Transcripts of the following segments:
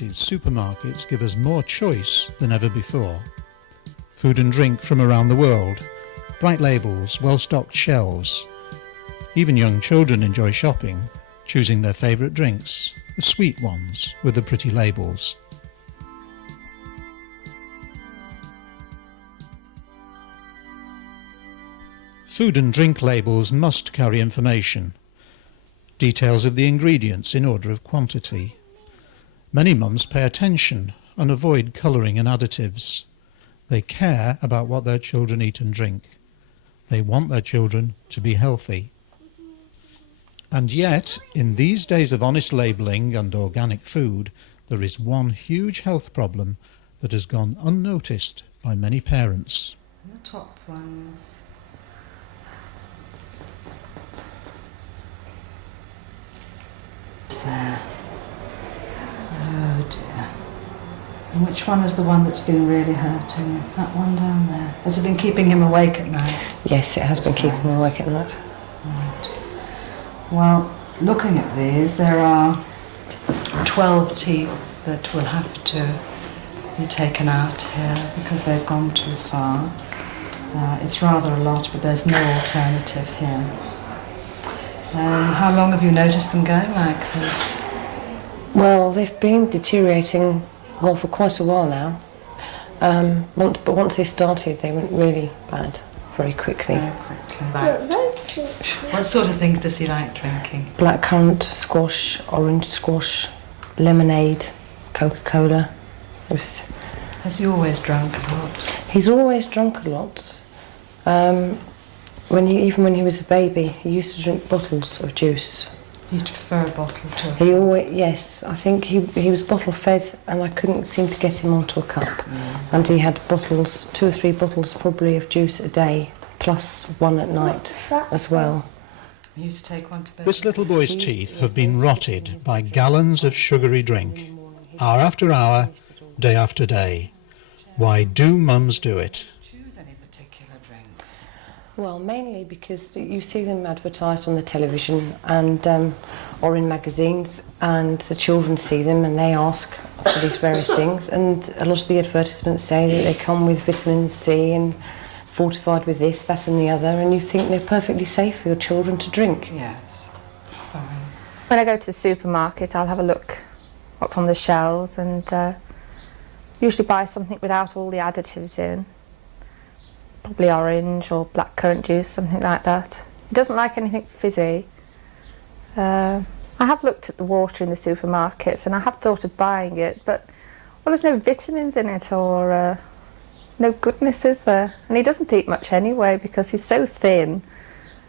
cities, supermarkets give us more choice than ever before. Food and drink from around the world, bright labels, well-stocked shelves. Even young children enjoy shopping, choosing their favourite drinks, the sweet ones with the pretty labels. Food and drink labels must carry information, details of the ingredients in order of quantity. Many mums pay attention and avoid colouring and additives. They care about what their children eat and drink. They want their children to be healthy. And yet, in these days of honest labelling and organic food, there is one huge health problem that has gone unnoticed by many parents. The top ones. There. Oh dear. And which one is the one that's been really hurting? That one down there. Has it been keeping him awake at night? Yes, it has been keeping him awake at night. Right. Well, looking at these, there are 12 teeth that will have to be taken out here because they've gone too far. It's rather a lot, but there's no alternative here. How long have you noticed them going like this? Well, they've been deteriorating for quite a while now. But once they started, they went really bad very quickly. Very quickly. What sort of things does he like drinking? Blackcurrant squash, orange squash, lemonade, Coca-Cola. Has he always drunk a lot? He's always drunk a lot. Even when he was a baby, he used to drink bottles of juice. He used to prefer a bottle to a He always, yes, I think he was bottle fed, and I couldn't seem to get him onto a cup. And he had bottles, 2 or 3 bottles probably of juice a day, plus one at night as well. He used to take one to bed. This little boy's teeth have been rotted by gallons of sugary drink, hour after hour, day after day. Why do mums do it? Choose any particular drinks? Well, mainly because you see them advertised on the television and or in magazines, and the children see them and they ask for these various things, and a lot of the advertisements say that they come with vitamin C and fortified with this, that and the other, and you think they're perfectly safe for your children to drink. Yes, fine. When I go to the supermarket, I'll have a look what's on the shelves and usually buy something without all the additives in. Probably orange or blackcurrant juice, something like that. He doesn't like anything fizzy. I have looked at the water in the supermarkets and I have thought of buying it, but well, there's no vitamins in it or no goodness, is there? And he doesn't eat much anyway because he's so thin.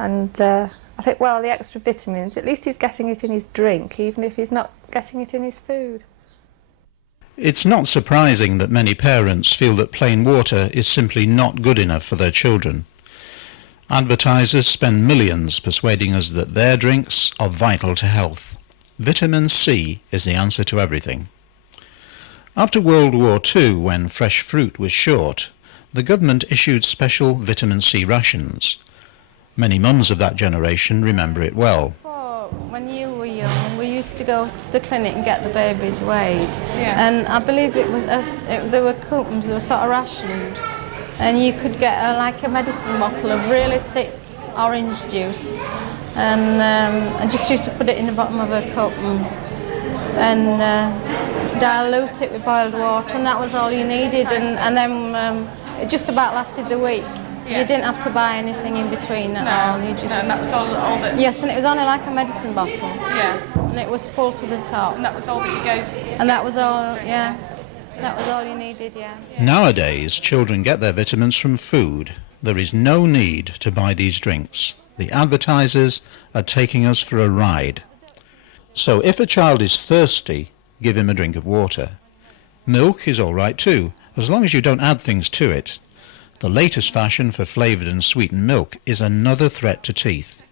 And I think, well, the extra vitamins, at least he's getting it in his drink, even if he's not getting it in his food. It's not surprising that many parents feel that plain water is simply not good enough for their children. Advertisers spend millions persuading us that their drinks are vital to health. Vitamin C is the answer to everything. After World War II, when fresh fruit was short, the government issued special vitamin C rations. Many mums of that generation remember it well. When you were young, we used to go to the clinic and get the babies weighed. Yeah. And I believe it was there were coupons, they were sort of rationed. And you could get like a medicine bottle of really thick orange juice and just used to put it in the bottom of a coupon and dilute it with boiled water, and that was all you needed. And then it just about lasted the week. Yeah. You didn't have to buy anything in between at all. You just, and that was all that... Yes, and it was only like a medicine bottle. Yeah. And it was full to the top. And that was all that you gave? And that was all, yeah. That was all you needed, yeah. Nowadays, children get their vitamins from food. There is no need to buy these drinks. The advertisers are taking us for a ride. So if a child is thirsty, give him a drink of water. Milk is all right too, as long as you don't add things to it. The latest fashion for flavoured and sweetened milk is another threat to teeth.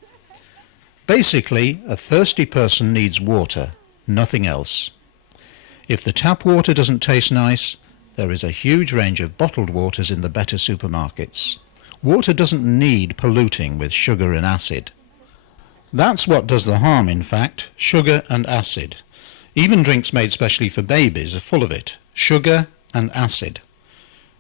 Basically, a thirsty person needs water, nothing else. If the tap water doesn't taste nice, there is a huge range of bottled waters in the better supermarkets. Water doesn't need polluting with sugar and acid. That's what does the harm, in fact, sugar and acid. Even drinks made specially for babies are full of it, sugar and acid.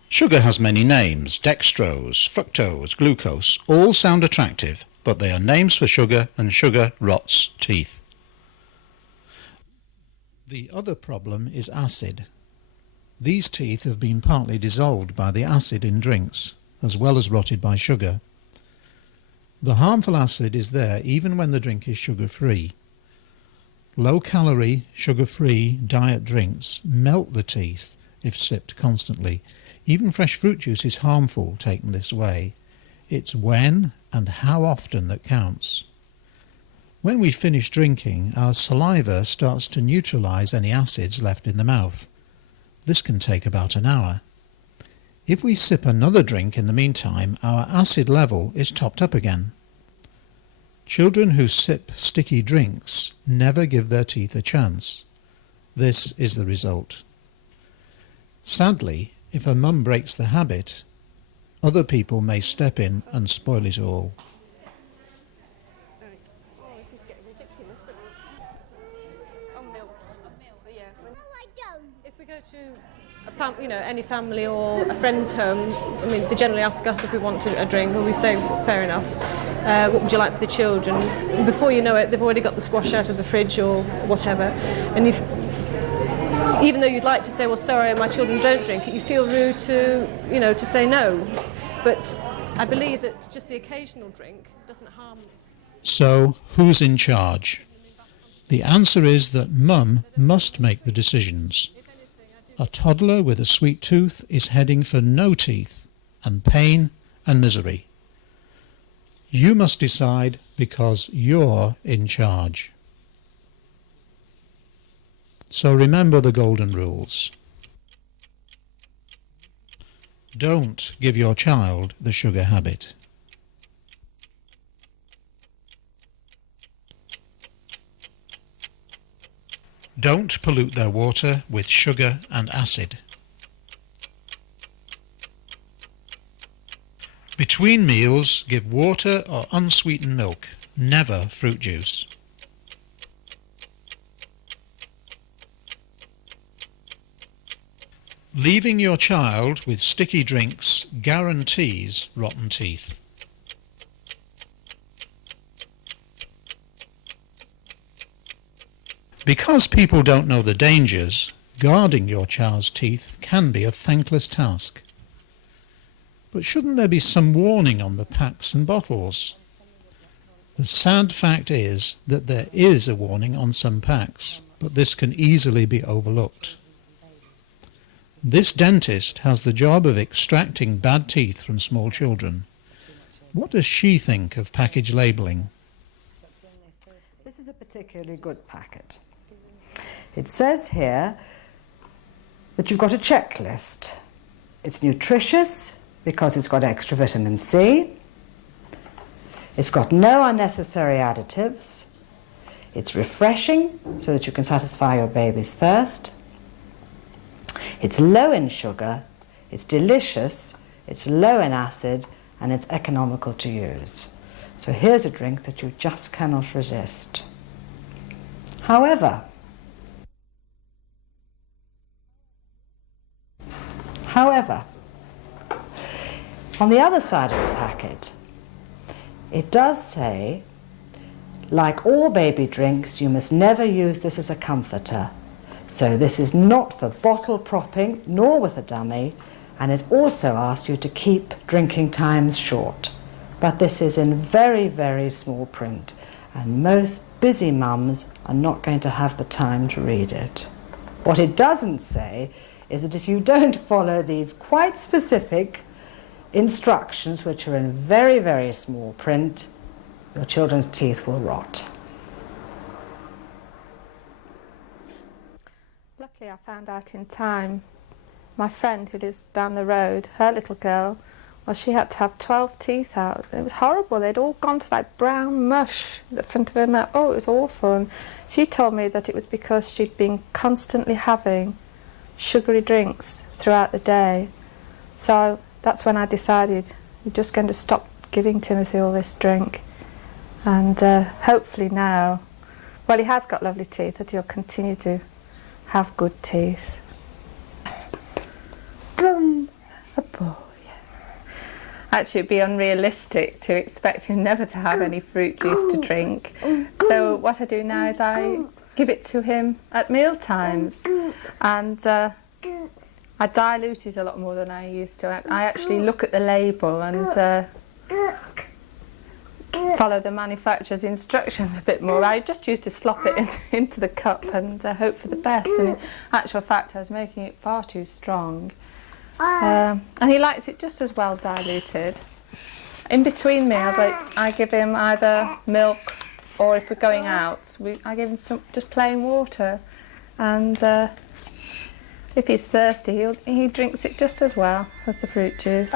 Sugar has many names: dextrose, fructose, glucose. All sound attractive, but they are names for sugar, and sugar rots teeth. The other problem is acid. These teeth have been partly dissolved by the acid in drinks, as well as rotted by sugar. The harmful acid is there even when the drink is sugar-free. Low-calorie, sugar-free diet drinks melt the teeth if sipped constantly. Even fresh fruit juice is harmful taken this way. It's when and how often that counts. When we finish drinking, our saliva starts to neutralize any acids left in the mouth. This can take about an hour. If we sip another drink in the meantime, our acid level is topped up again. Children who sip sticky drinks never give their teeth a chance. This is the result. Sadly, if a mum breaks the habit, other people may step in and spoil it all. If we go to any family or a friend's home, I mean, they generally ask us if we want a drink, and we say, fair enough. What would you like for the children? And before you know it, they've already got the squash out of the fridge or whatever. And even though you'd like to say, well, sorry, my children don't drink it, you feel rude to say no. But I believe that just the occasional drink doesn't harm them. So, who's in charge? The answer is that mum must make the decisions. A toddler with a sweet tooth is heading for no teeth, and pain and misery. You must decide because you're in charge. So remember the golden rules. Don't give your child the sugar habit. Don't pollute their water with sugar and acid. Between meals, give water or unsweetened milk, never fruit juice. Leaving your child with sticky drinks guarantees rotten teeth. Because people don't know the dangers, guarding your child's teeth can be a thankless task. But shouldn't there be some warning on the packs and bottles? The sad fact is that there is a warning on some packs, but this can easily be overlooked. This dentist has the job of extracting bad teeth from small children. What does she think of package labelling? This is a particularly good packet. It says here that you've got a checklist. It's nutritious because it's got extra vitamin C. It's got no unnecessary additives. It's refreshing so that you can satisfy your baby's thirst. It's low in sugar, it's delicious, it's low in acid, and it's economical to use. So here's a drink that you just cannot resist. However, on the other side of the packet, it does say, like all baby drinks, you must never use this as a comforter. So this is not for bottle propping, nor with a dummy, and it also asks you to keep drinking times short. But this is in very, very small print, and most busy mums are not going to have the time to read it. What it doesn't say is that if you don't follow these quite specific instructions, which are in very, very small print, your children's teeth will rot. Luckily I found out in time. My friend who lives down the road, her little girl, well, she had to have 12 teeth out. It was horrible. They'd all gone to like brown mush at the front of her mouth. Oh, it was awful. And she told me that it was because she'd been constantly having sugary drinks throughout the day. So that's when I decided we're just going to stop giving Timothy all this drink. And hopefully now, Well, he has got lovely teeth, that he'll continue to have good teeth. A boy. Actually, it'd be unrealistic to expect him never to have any fruit juice to drink. So what I do now is I give it to him at meal times, and I dilute it a lot more than I used to. I actually look at the label and follow the manufacturer's instructions a bit more. I just used to slop it into the cup and hope for the best, and in actual fact I was making it far too strong. And he likes it just as well diluted. In between meals I give him either milk, or if we're going out I give him just plain water, and if he's thirsty he drinks it just as well as the fruit juice.